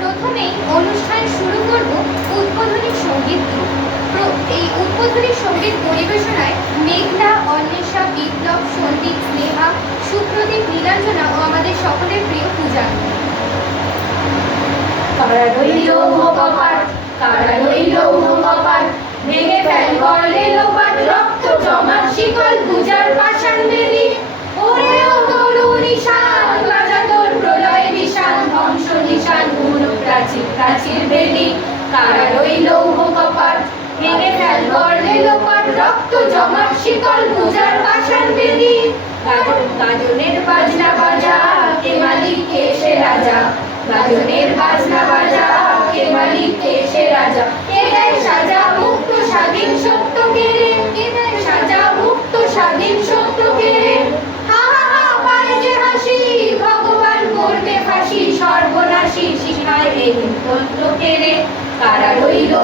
প্রথমেই অনুষ্ঠান শুরু করব উদ্বোধনী সঙ্গীত দিয়ে। এই উদ্বোধনী সঙ্গীত পরিবেশনায় মেঘনা, অন্বেষা, বিপ্লব, সন্দীপ, স্নেহা, সুপ্রদীপ, নীলাঞ্জনা ও আমাদের সকলের প্রিয় পূজা। কারা রইল কপাট, কারা রইল কপাট, ভেঙে ফেল করলে লোপাট, রক্ত জমাট শিকল পূজার পাষাণ বেদি। ওরে ও তরুণ ঈশান, বাজা তোর প্রলয় বিশান, ধ্বংস নিশান পুরো প্রাচীর প্রাচীর বেদি। কারা রইল কপাট, ভেঙে ফেল করলে লোপাট, রক্ত জমাট শিকল পূজার পাষাণ বেদি। গাজনের বাজনা বাজা, কে মালিক কে সে রাজা, গাজনের বাজনা বাজা, কে মালিক কে সে রাজা। কে দেয় সাজা মুক্ত স্বাধীন সত্য কে রে, কে দেয় সাজা মুক্ত স্বাধীন সত্য কে রে। হা হা হা পায় যে হাসি, ভগবান করবে ফাঁসি, সর্বনাশী শিখায় এই তন্ত্র কে রে। কারা রইল